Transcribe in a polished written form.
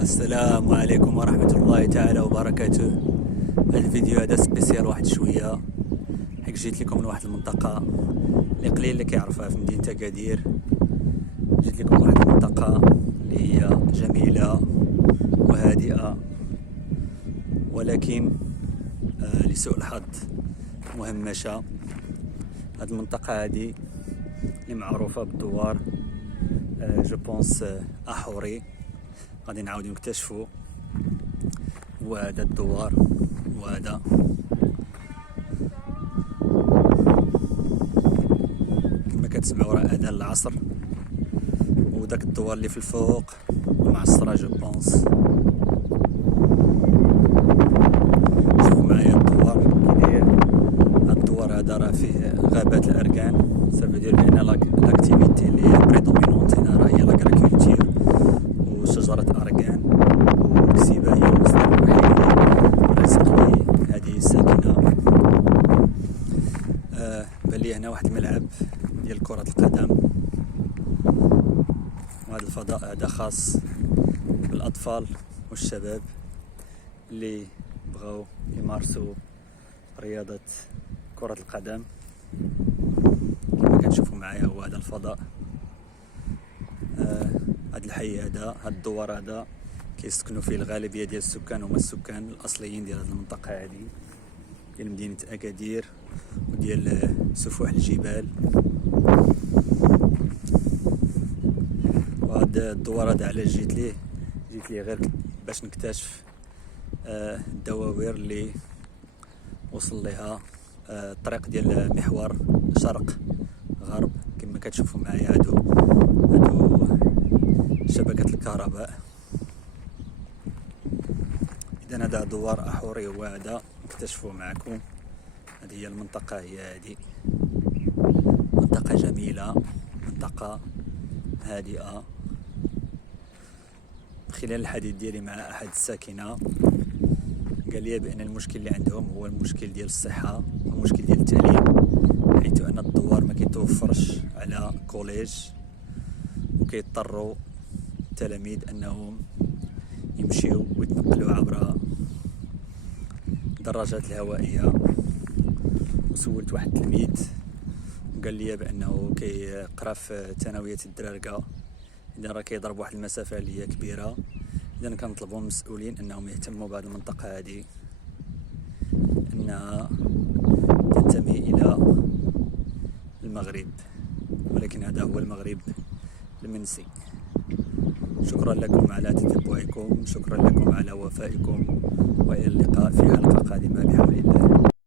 السلام عليكم ورحمة الله تعالى وبركاته. هذا الفيديو هذا سبيسيال واحد شوية، حيت جيت لكم من واحد المنطقة اللي قليل اللي كيعرفها في مدينة أكادير. جيت لكم من واحد المنطقة اللي هي جميلة وهادئة، ولكن لسوء الحظ مهمشة. هذه المنطقة هذه اللي معروفة بالدوار جو بونس أحوري، غادي نعاودو نكتشفو. وهذا الدوار، وهذا كما كتسمعوا راه اذان العصر، وداك الدوار اللي في الفوق معصرة جو بونس. شوفوا معايا الدوار كي داير. هاد الدوار هذا راه فيه غابات الاركان، سافو دير بان لاكتيفيتي اللي هي بريدومينونت هنا راه هي لاكراكولتير وشجرة اركان، والكسيبة هي المصدر الوحيد اللي رزق هذه الساكنة. بان لي هنا واحد الملعب ديال كرة القدم، وهذا الفضاء هذا خاص بالأطفال والشباب اللي بغاو يمارسوا رياضة كرة القدم. كما كتشوفوا معايا هو هذا الفضاء. هذا الحي هذا، هذا الدوار هذا كيسكنوا فيه الغالبية ديال السكان، هما السكان الأصليين ديال هذه المنطقة هذه ديال مدينة أكادير وديال سفوح الجبال. وهذا الدوار هذا علاش جيت ليه غير باش نكتشف الدواوير اللي وصل لها الطريق ديال محور شرق غرب. كما كتشوفوا معايا هادو شبكة الكهرباء. إذا هذا دوار أحوري هو هذا نكتشفه معكم. هذه هي المنطقة، هي هذه منطقة جميلة، منطقة هادئة. خلال الحديث ديالي مع أحد الساكنة قال لي بأن المشكل اللي عندهم هو المشكل ديال الصحة والمشكل ديال التعليم، حيث أن الدوار ما كيتوفرش على كوليج، وكيضطروا التلاميذ أنهم يمشيو ويتنقلوا عبر الدراجات الهوائية. وسولت واحد التلميذ قال لي بأنه كيقرا في ثانوية الدرارقة، إذا راه كيضرب واحد المسافة اللي هي كبيرة. إذا كنطلبوا من المسؤولين أنهم يهتموا بهذه المنطقة هذه، أنها تنتمي إلى المغرب، ولكن هذا هو المغرب المنسي. شكرا لكم على تتبعكم، شكرا لكم على وفائكم، وإلى اللقاء في حلقة قادمة بحول الله.